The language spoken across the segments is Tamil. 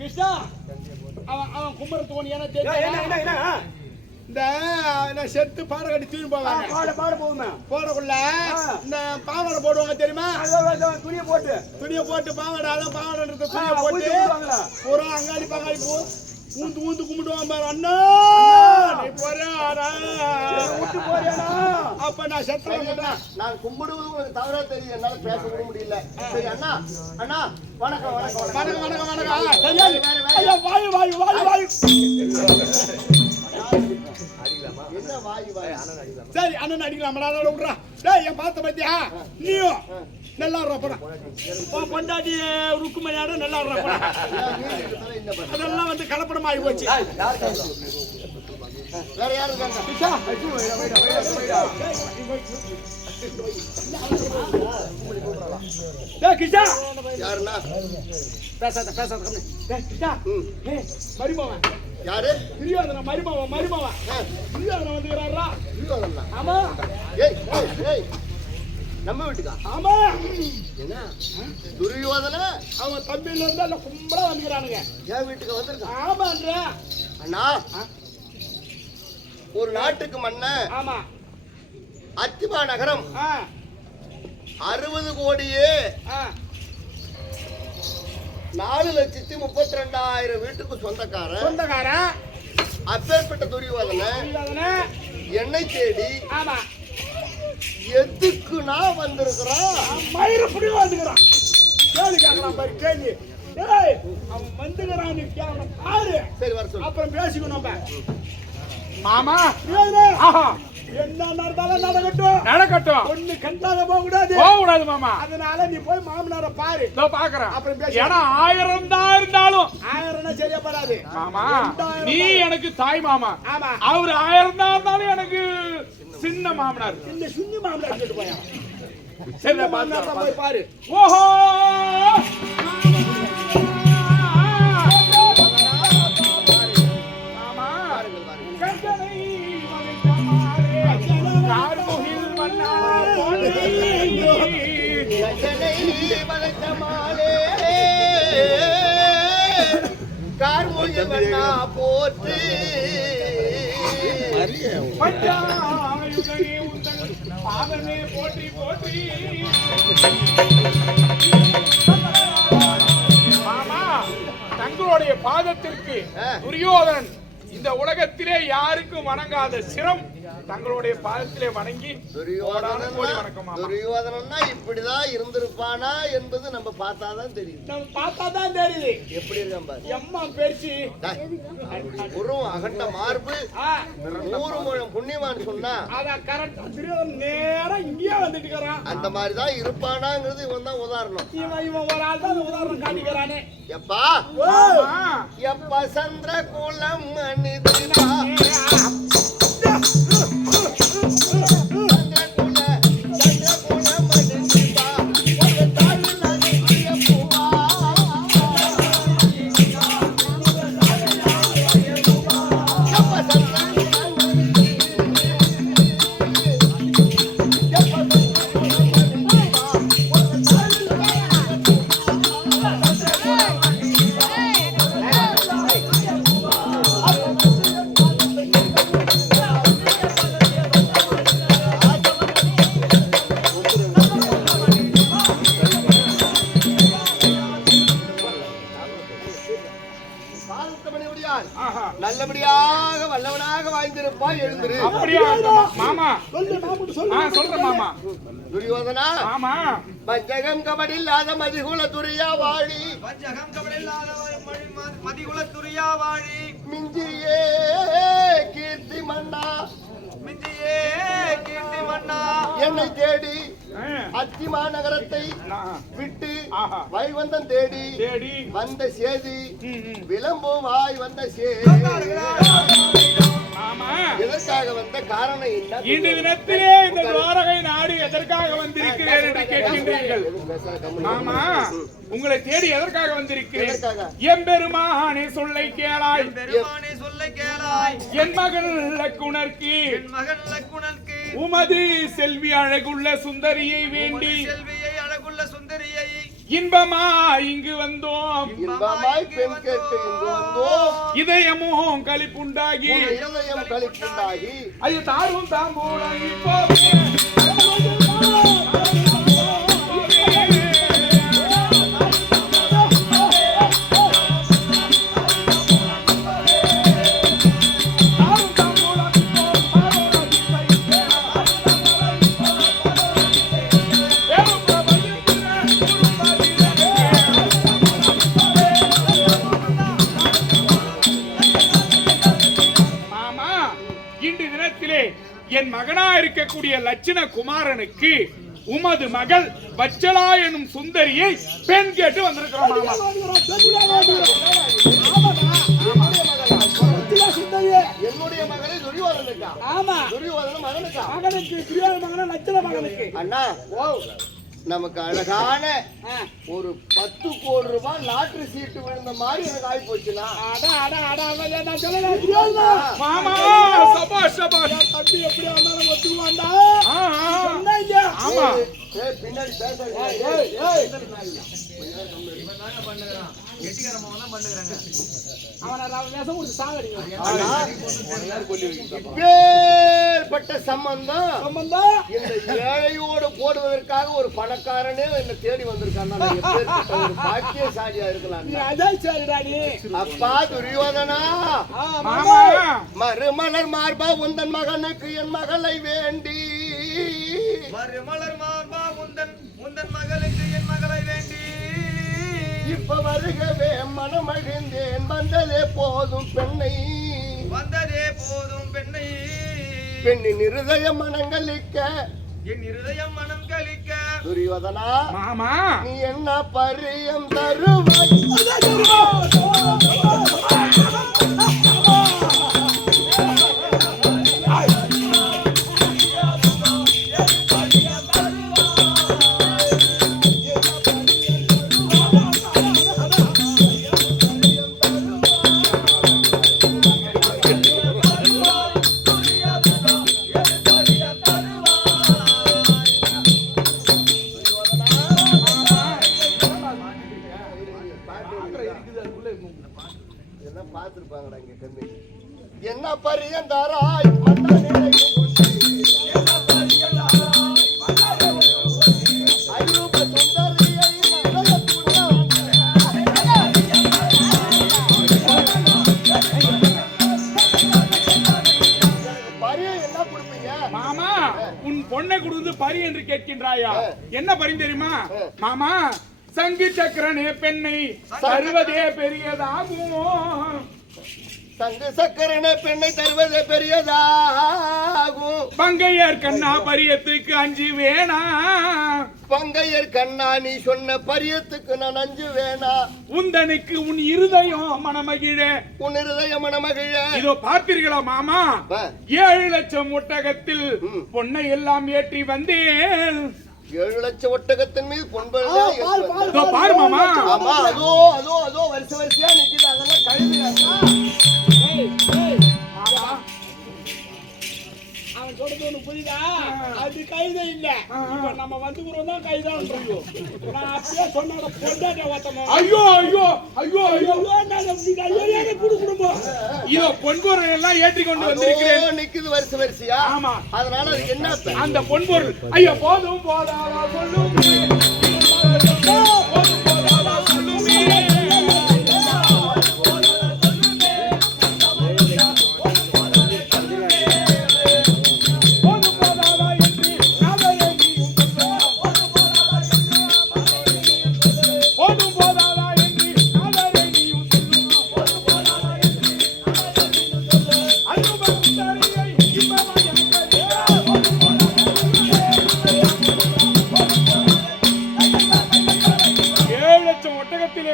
கிருஷ்ணா அவன் கும்பரத்து ஒண்ணு ஏன்னா தெரியும். இந்த செத்து பாட கட்டி தூக்கி போவாங்க. பாட போகுமே போடக்குள்ள இந்த பாவாடை போடுவாங்க தெரியுமா? துணியை போட்டு பாவாடை அதான் பாவாடைன்றது துணியை போட்டு பூரா அங்காடி பங்காளி ஊந்து ஊந்து கும்பிடுவான் பாரு. அண்ணா நீ போறியாடா விட்டு போறியாடா? அப்ப நான் செத்து நான் கும்பிடுவது உங்களுக்கு தவறா தெரியும். என்னால பேச கூட முடியல. சரி அண்ணா அண்ணா வணக்கம் வணக்கம் வணக்கம் வணக்கம் வணக்கம். சரியா ஐயா வாயு வாயு வாயு வாயு. என்ன வாயு வாயு அண்ணன் அடிக்கலாம். சரி அண்ணன் அடிக்கலாமா? அதோட விட்றா. டேய் என் பார்த்த பத்தியா நீயும் நல்லா இருப்பா. பொண்டாட்டி ருக்குமையாட நல்லா இருப்பா. அதெல்லாம் வந்து கலப்படம் ஆகி போச்சு. வேற யாரு இருக்காங்க? கிருஷ்ணா யாருன்னா பேசாத பேசாத கம்மி. கிருஷ்ணா மருமவன் யாரு? துரியோதன மருமவன் மருமவன் துரியோதன வந்துக்கிறாரா? துரியோதனா? ஆமா. ஏய் ஏய் நம்ம வீட்டுக்கா? ஆமா. என்ன துரியோதன அவன் தம்பியில இருந்து அந்த கும்பலா வந்துக்கிறானுங்க. என் வீட்டுக்கு வந்திருக்கான். ஆமான்ற அண்ணா ஒரு நாட்டுக்கு மன்னன். ஆமா. அத்திமா நகரம் 60 கோடியே 4,32,000 வீட்டுக்கு சொந்தக்காரன். அப்பேற்பட்ட துரியோதன என்னை தேடி எதுக்கு நான் வந்திருக்கிறான்? மயிறு புடி வந்துக்கிறான். கேள்வி கேட்கலாம் பாரு கேள்வி. அவன் வந்துக்கிறான்னு பாரு. சரி வர சொல்லு. அப்புறம் பேசிக்கணும் மாமா. என்ன நடந்தாலும் நடக்கட்டும். ஒண்ணு கண்டாக போக கூடாது மாமா. அதனால நீ போய் மாமனார பாரு. பாக்குறேன். அப்புறம் பேசி. ஏன்னா 1000 தான் இருந்தாலும் 1000 சரியா படாது மாமா. நீ எனக்கு தாய் மாமா. ஆமா. அவர் 1000 தான் இருந்தாலும் எனக்கு சின்ன மாமனார். இந்த சின்ன மாமனார் கேட்டு போயா. சின்ன மாமனார் போய் பாரு. ஓஹோ போற்று மாமா தங்களுடைய பாதத்திற்கு துரியோதனன் இந்த உலகத்திலே யாருக்கும் வணங்காத சிரம் தங்களுடைய பாதத்திலே வணங்கி துரியோதனன்னா இப்படிதான் இருந்திருப்பானா என்பது நம்ம பார்த்தாதான் தெரியும். எப்படி இருக்கான் பாரு. எம்மா பேச்சு உருவம் அகண்ட மார்பு 100 முழம் புண்ணியவான் சொன்னா நேரம் இங்கேயே வந்துட்டு அந்த மாதிரிதான் இருப்பானாங்கிறது இவன் தான் உதாரணம். இவன் ஒரு ஆள் தான் உதாரணம் காட்டிக்கிறானே. எப்பா எப்ப சந்திர குலம் மனிதா நல்லபடியாக வல்லவனாக வாழ்ந்திருப்பாய். எழுந்திரு. மாமா சொல்றேன் மாமா. துரியோதனா பஞ்சகம் கபடில்லாத மதிகுல துரியா வாழி. மிஞ்சியே கீர்த்தி மன்னா என்னை தேடி அத்திமா நகரத்தை விட்டு வைவந்தன் தேடி வந்த சேதி விளம்பும் வாய் வந்த சேதி. எதற்காக வந்த காரணம் என்ன? இன்று தினத்திலே இந்த துவாரகை நாடு எதற்காக வந்திருக்கிறேன் என்று கேட்கின்றீர்கள். ஆமா, உங்களை தேடி எதற்காக வந்திருக்கிறேன்? எம்பெருமானே சொல்லை கேளாய், என் மகன் லக்குணர்க்கு உமது செல்வி அழகுள்ள சுந்தரியை வேண்டி இன்பமா இங்கு வந்தோம், இன்பமாய் பெண் கேட்டு இங்கு வந்தோம், இதயமும் களிப்புண்டாகி, இதயம் களிப்புண்டாகி, ஐயோ தாரும் தாம்பூலம் இப்போ என் மகனா இருக்கக்கூடிய லட்சண குமாரனுக்கு உமது மகள் வச்சலா எனும் சுந்தரியை பெண் கேட்டு வந்திருக்கிறோம். என்னுடைய மகனை துரியோதனுக்கா? ஆமா, துரியோதன மகனுக்கா? மகனுக்கு துரியோதன மகனா லட்சண மகனுக்கு. அண்ணா, நமக்கு அழகான ஒரு 10 கோடி ரூபாய் லாட்டரி சீட்டு விழுந்த மாதிரி எனக்கு ஆகி போச்சுனா. மாமா சபாஷ் சபாஷ். தம்பி எப்படி வந்தாலும் ஒத்துக்குவாண்டா. ஆமா, பின்னாடி பேசாதீங்க. இப்பேற்பட்ட சம்பந்தம் இந்த ஏழையோடு போடுவதற்காக ஒரு பணக்காரனே என்ன தேடி வந்திருக்கான். ஒரு பாக்கியசாலியா இருக்கலாம். அப்பா துரியோதனா, மறுமலர் மார்பா உந்தன் மகனுக்கு என் மகளை வேண்டி, மறுமலர் மார்பா உந்தன் மகளுக்கு என் மகளை வேண்டி, இப்ப வருகவே மனமகிழ்ந்தேன், வந்ததே போதும் பெண்ணை, வந்ததே போதும் பெண்ணை, பெண்ணின் இருதய மனங்களிக்க, என் இருதயம் மனம் கலிக்க. துரியோதனா மாமா நீ என்ன பரியம் தருவாய்? பார்த்திருப்பாங்கடா இங்க கம்மி. என்ன பரியந்தாராய் மாமா, உன் பொண்ணை கொடுத்து பரி என்று கேட்கின்றாயா? என்ன பரி தெரியுமா மாமா? சங்கு சக்கரனே பெண்ணை தருவதே பெரியதாகும், சங்கு சக்கரனே பெண்ணை தருவதே பெரியதாகும், பங்கையர் கண்ணா பரியத்துக்கு அஞ்சு வேணா, பங்கையர் கண்ணா நீ சொன்ன பரியத்துக்கு நான் அஞ்சு வேணா, உந்தனுக்கு உன் இருதயம் மனமகிழ, உன் இருதயம் மனமகிழ. இதோ பார்த்தீர்களா மாமா? 7 லட்சம் ஒட்டகத்தில் பொன்னை எல்லாம் ஏற்றி வந்தேன். 7 லட்சம் ஒட்டகத்தின் மீது பொன்பு பாரு மாமா. ஆமா, அதோ அதோ அதோ வரிசை வரிசையா நிக்குது. அதெல்லாம் கழுவியாக்கா? அவன் சொல்றது ஒண்ணு புரியுதா? அது கைதே இல்ல. இப்ப நம்ம வந்துக்குறோம் தான் கைதான் சொல்லுவோம். நான் அப்படியே சொன்னால பொண்டாட்ட வாத்தமா. ஐயோ ஐயோ ஐயோ ஐயோ, நான் குடுக்குறோம். இதோ பொன்பொருள் எல்லாம் ஏற்றி கொண்டு வந்திருக்கிறேன். நிக்குது வரிசை வரிசையா. ஆமா, அதனால அதுக்கு என்ன அந்த பொன்பொருள்? ஐயோ போதும் போதாதா சொல்லுமே, போதும் போதாதா சொல்லுமே,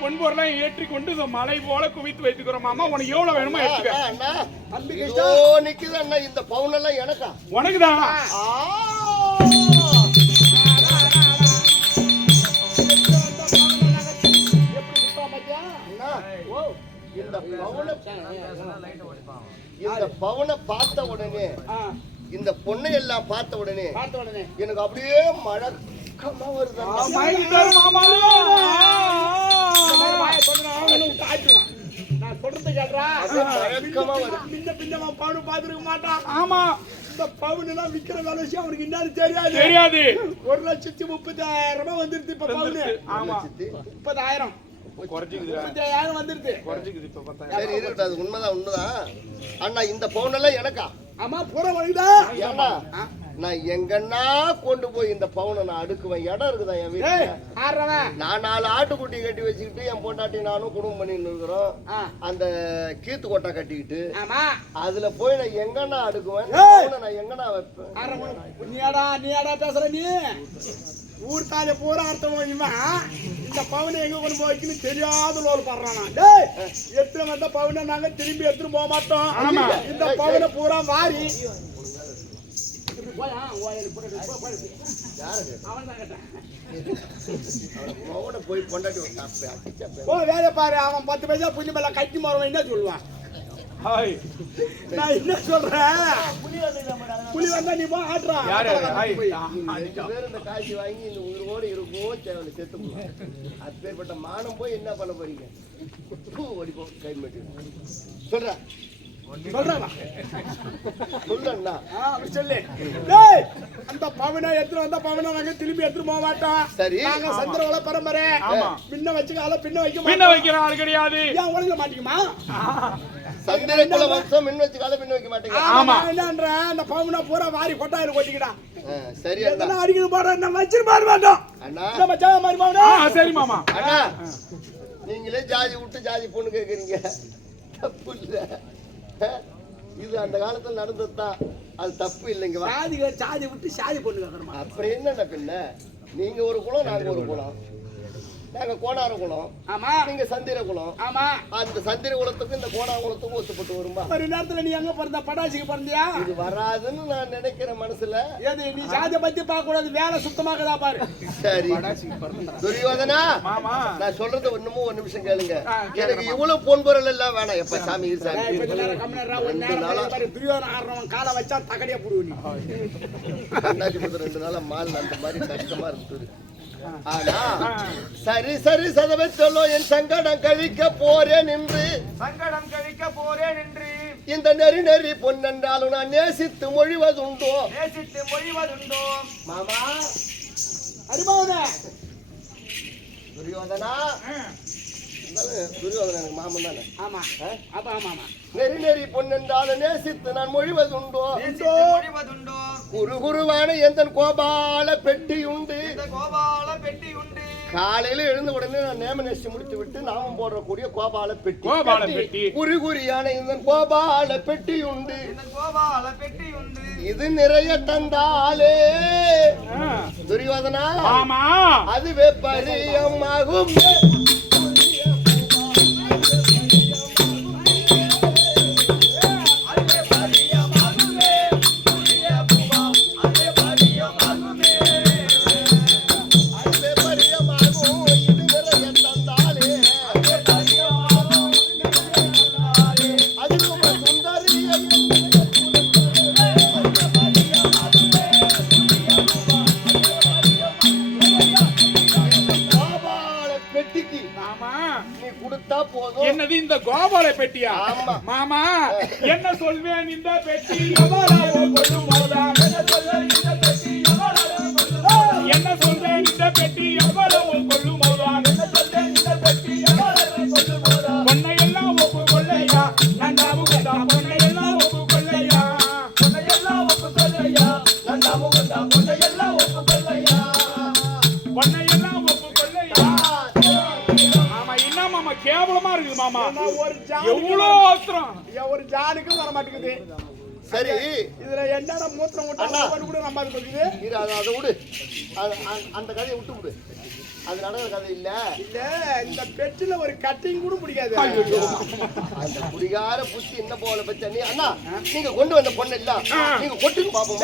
பொன்பொருளாம் ஏற்றி கொண்டு மலை போல குவித்து வைத்துக்கிறோம் மாமா. உனக்கு எவ்வளவு வேணுமோ எடுத்துக்க. நிக்குது அண்ணா. இந்த பவுன் எல்லாம் எனக்கா? உனக்குதான். இந்த பவுனை பார்த்த உடனே, இந்த பொண்ணை எல்லாம் பார்த்த உடனே எனக்கு அப்படியே மழை வெக்கமா வருது மயங்கிட்டாரு மாமா. வாயை தொடர்ந்து அவனும் காட்டுவான். நான் சொல்றது கேட்றா. வெக்கமா வருது. பின்ன பவுன் பார்த்துருக்க மாட்டான். ஆமா, இந்த பவுன் எல்லாம் விக்கிற வேலை விஷயம் அவனுக்கு என்னன்னு தெரியாது. 1,30,000 ரூபாய் வந்துருது இப்ப பவுன். ஆமா, 30,000 35,000 வந்துருது. சரி இருக்கட்டும், அது உண்மைதான். அண்ணா இந்த பவுன் எல்லாம் எனக்கா? ஆமா, பூரா வழிதா. ஏன்னா நான் எங்கன்னா கொண்டு போய் இந்த பவுனை நான் அடுக்குவேன். இடம் இருக்குதா என் வீட்டுல? நான் 4 ஆட்டுக்குட்டி கட்டி வச்சுக்கிட்டு என் பொண்டாட்டி நானும் குடும்பம் பண்ணிட்டு இருக்கிறோம். அந்த கீத்து கொட்டை கட்டிக்கிட்டு அதுல போய் நான் எங்கன்னா அடுக்குவேன். நான் எங்கன்னா வைப்பேன். நீடா பேசுற நீ? ஊர் தாலி பூரா அர்த்தம் இந்த பவுனை எங்க கொண்டு போய் வைக்கணும் தெரியாத லோல் படுறானா? டேய், எடுத்துட்டு வந்த பவுனை நாங்க திரும்பி எடுத்துட்டு போக மாட்டோம். இந்த பவுனை பூரா வாரி போய் பொண்டாட்டி வேலை பாரு. அவன் 10 பைசா புண்ணி மேல கட்டி மாறுவான். என்ன சொல்லுவான்? நான் என்ன சொல்றேன்? புலி வந்தா நீ போ ஆட்டுறான். இந்த காட்சி வாங்கி இந்த உயிரோடு இருக்கும் சேவலை செத்து போடுவோம். அப்பேற்பட்ட மானம் போய் என்ன பண்ண போறீங்க? ஓடிப்போம் கை மாட்டி சொல்றேன். அந்த பவனை எடுத்துட்டு வந்த பவனை நாங்க திரும்பி எடுத்துட்டு போக மாட்டோம். சரி, நாங்க சந்திரவள பரம்பரை. பின்ன வச்சுக்கால பின்ன வைக்கிற ஆள் கிடையாது. ஏன் உலக மாட்டீங்கம்மா? சந்திரகுல வம்சம் மின் வச்சுக்கால பின்ன வைக்க மாட்டீங்க. ஆமா, என்னன்ற அந்த பவனை பூரா வாரி கொட்டாயில கொட்டிக்கிடா. சரி, அதெல்லாம் அடிக்கணும் போற நம்ம வச்சிட்டு பாரு மாட்டோம். அண்ணா நம்ம ஜாதி மாதிரி மாமா. சரி மாமா. அண்ணா நீங்களே ஜாதி விட்டு ஜாதி பொண்ணு கேக்குறீங்க. தப்பு இல்ல, இது அந்த காலத்துல நடந்ததுதான். அது தப்பு இல்லைங்க. சாதி விட்டு சாதி பொண்ணு கேட்கணுமா? அப்புறம் என்னடா பின்ன? நீங்க ஒரு குலம், நாங்க ஒரு குலம். நாங்க கோணார குலம். ஆமா, நீங்க சந்திர குலம். ஆமா, அந்த சந்திர குலத்துக்கும் இந்த கோணார குலத்துக்கும் ஒத்துப்பட்டு வருமா? ஒரு நேரத்துல நீ எங்க பிறந்த? படாசிக்கு பிறந்தியா? இது வராதுன்னு நான் நினைக்கிற மனசுல. ஏது நீ சாதியை பத்தி பார்க்க கூடாது. வேலை சுத்தமாகதா பாரு. சரி துரியோதனா, நான் சொல்றது ஒண்ணுமோ ஒரு நிமிஷம் கேளுங்க. எனக்கு இவ்வளவு பொன்பொருள் எல்லாம் வேணாம். எப்ப சாமி சாமி 2 நாளா மால் அந்த மாதிரி கஷ்டமா இருந்தது. ஆனா சரி சதவை சொல்லோ, என் சங்கடம் கழிக்க போறேன் என்று இந்த நெறி பொன்னென்றாலும் நான் நேசித்து மொழிவதுண்டோ? மாமா அரிமாவனே துரியோதனா, துரியோதனா எனக்கு மாமன் தானே. ஆமா, அப்ப ஆமா. நெறி பொன்னென்றாலும் நேசித்து நான் மொழிவதுண்டோ? குருவான எந்த கோபால பெட்டி உண்டு. காலையில எழுந்த உடனே நான் நேமநேசி முடித்து விட்டு நாமம் போடக்கூடிய கோபால பெட்டி. குறியான இந்த கோபால பெட்டி உண்டு. இது நிறைய தந்தாலே துரியோதனா, அதுவே பரியமாகும். என்னது இந்த கோபால பெட்டியா? மாமா, என்ன சொல்வேன் இந்த பெட்டி? என்ன சொல்வேன் இந்த பெட்டி எவ்வளவு கொள்ளும் போதான்? பொன்னை எல்லாம் ஒப்பு கொள்ளையா, நன்றாமுகண்டா பொன்னை எல்லாம் ஒப்பு கொள்ளையா, பொன்னை எல்லாம் ஒப்பு கொள்ளையா, நன்றாமுகண்டா பொன்னை எல்லாம் ஒப்பு கொள்ளையா, பொன்னை எல்லாம் ஒப்பு கொள்ளையா. ஆமா, என்ன மாமா கேவலமா இருக்குது மாமா. எவ்வளவு அவசரம், ஒரு ஜானுக்கும் வர மாட்டேங்குது. சரி, இதுல என்னடா மூத்திரம் விட்டு கூட நம்ம இருக்குது. அதை விடு, அந்த கதையை விட்டு விடு. அது நடக்கிற கதை இல்ல. இந்த பெட்டில ஒரு கட்டிங் கூட பிடிக்காது. அந்த குடிகார புத்தி என்ன போல பச்சா நீ. அண்ணா, நீங்க கொண்டு வந்த பொண்ணு இல்ல, நீங்க கொட்டுன்னு பாப்போம்.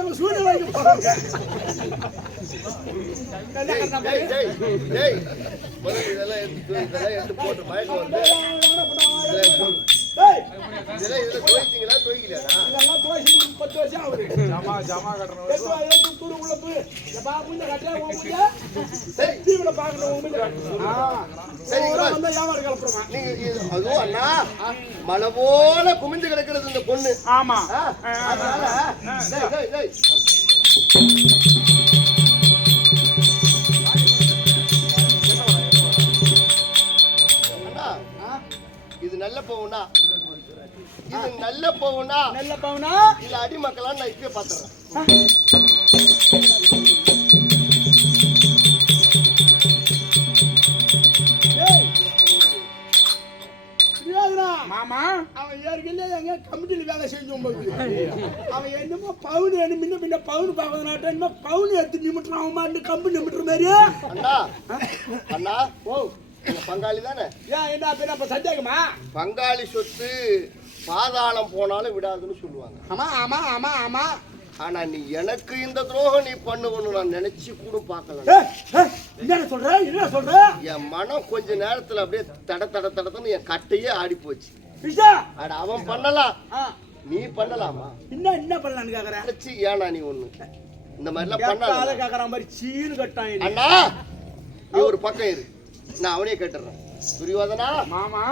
நாங்க சூழ்நிலை வைக்க போறோம். டேய், டேய், டேய். முதல்ல இதெல்லாம் எடுத்து போட்டு மயக்கம் வந்து டேய், இதெல்லாம் தோய்ச்சிங்களா தோய்க்கலையாடா? இதெல்லாம் தோசி 30 வருஷம் ஆகுது. ஜமா கட்டணும் எடுத்து தூரு உள்ள தூரு. எப்பா முன்ன கட்டியா உன் முன்ன சரி. டிவில பாக்கணும் உன் முன்ன. சரி, ஒரு நாள் வந்தா வியாபாரம் கிளப்புறோமா? அதுவும் அண்ணா மலை போல குமிந்து கிடக்கிறது இந்த பொண்ணு. ஆமா அதனால டேய், டேய், டேய். அண்ணா, இது நல்ல பவுனா? இது நல்ல பவுனா நல்ல பவுனா இல்ல அடிமக்களா? நான் இப்பயே பாத்துறேன். மாமா அவன் ஏற்கனவே எங்க கமிட்டியில வேலை செஞ்சோம் போகுது. அவன் என்னமோ பவுன் முன்ன பவுன் பாக்குறதுனாட்ட என்னமோ பவுன் எடுத்து நிமிட்டுறான். அவன் மாதிரி கம்பி நிமிட்டுற மாதிரி. அண்ணா அண்ணா ஓ எங்க பங்காளி தானே? ஏன் என்ன பேர் அப்ப சந்தேகமா? பங்காளி சொத்து பாதாளம் போனாலும் விடாதுன்னு சொல்லுவாங்க. ஆமா ஆமா ஆமா ஆமா. ஆனா நீ எனக்கு இந்த துரோகம் நீ பண்ணுவன்னு நான் நினைச்சு கூட பார்க்கல. என்ன சொல்ற? என் மனம் கொஞ்ச நேரத்துல அப்படியே தட தட தடன்னு என் கட்டையே ஆடி போச்சு. அட அவன் பண்ணலாம், நீ பண்ணலாமா? என்ன பண்ணலான்னு கேக்குறேன். நினைச்சு ஏனா நீ ஒண்ணு இந்த மாதிரி எல்லாம் பண்ணாத கேக்குற மாதிரி சீனு கட்டான். அண்ணா நீ ஒரு பக்கம் இரு, நான் அவனே கேட்டுறேன். துரியோதனா மாமா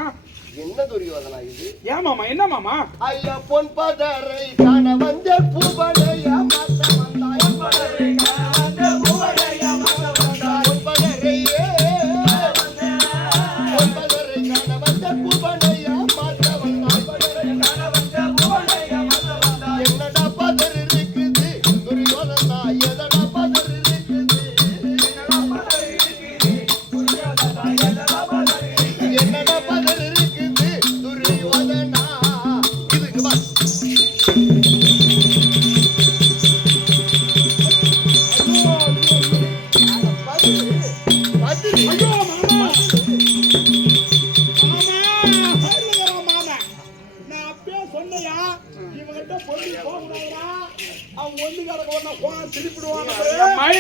என்ன துரியோதனா இது? ஏன் மாமா என்ன மாமா? ஐயா பொன் பதரை காண வந்த பூவனையா மாத்த வந்தாய். பொன் பதரை காண வந்த பூவனையா மாத்த வந்தாய். பொன் பதரையே பொன் பதரை காண வந்த பூவனையா மாத்த வந்தாய். பதரை காண வந்த பூவனையா மாத்த வந்தாய். என்னடா பதர் இருக்குது துரியோதனா? எதடா பதர் இருக்குது? என்னடா பதர் இருக்குது துரியோதனா? எதடா பதர் இருக்குது? என்னடா பதர் இருக்குது துரியோதனா? இதுக்கு வா. அவன் ஒண்ணு கிடக்க திருப்பிடுவான்.